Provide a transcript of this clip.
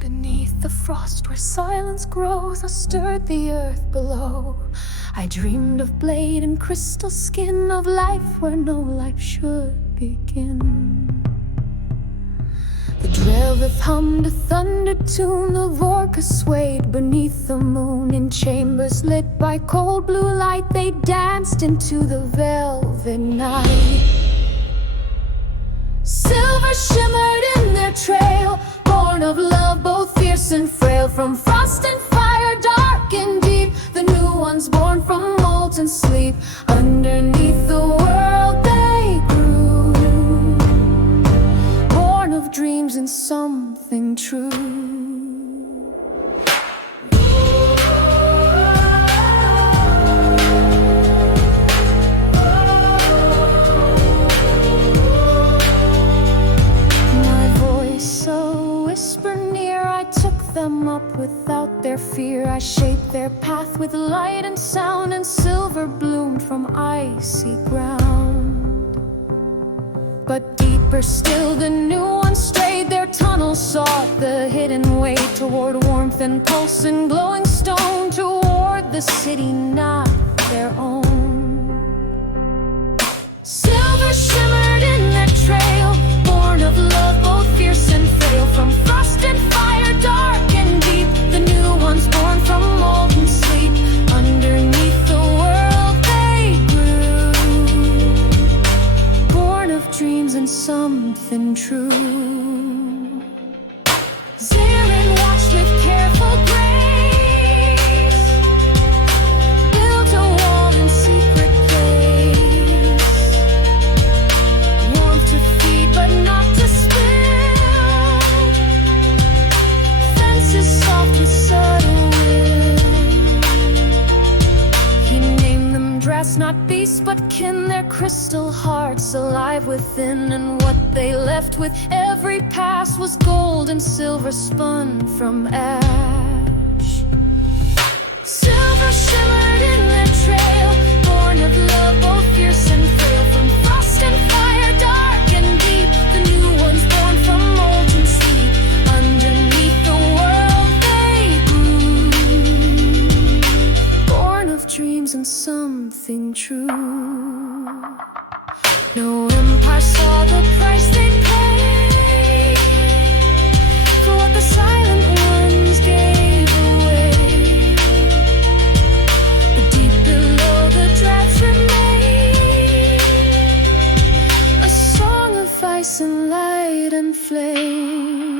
Beneath the frost where silence grows, I stirred the earth below. I dreamed of blade and crystal skin, of life where no life should begin. The Draths hummed a thunder tune, the Vorka swayed beneath the moon. In chambers lit by cold blue light, they danced into the velvet night. Silver shimmered in their trail, born of love both fierce and frail. From frost and fire, dark and deep, the new ones born from molten sleep. Underneath the world they grew, born of dreams and something true. Them up without their fear, I shaped their path with light and sound, and silver bloomed from icy ground. But deeper still the new ones strayed, their tunnels sought the hidden way, toward warmth and pulse and glowing stone, toward the city not their own. Silver shimmered in their trail, born of love both fierce and frail. From frost and fire, dark and deep, the new ones born from molten sleep. Underneath the world they grew, born of dreams and something true. Zarin watched with careful grace, built a wall in secret place, warmth to feed but not to spill, fences soft with subtle will. He named them Draths, not beasts but kin, their crystal hearts alive within. And what they left with every pass was gold and silver spun from ash. Silver shimmered in their trail, born of love both fierce and frail. From frost and fire, dark and deep, the new ones born from molten sleep. Underneath the world they grew, born of dreams and something true. No empire saw the price they paid for what the silent ones gave away. But deep below the Draths remain, a song of ice and light and flame.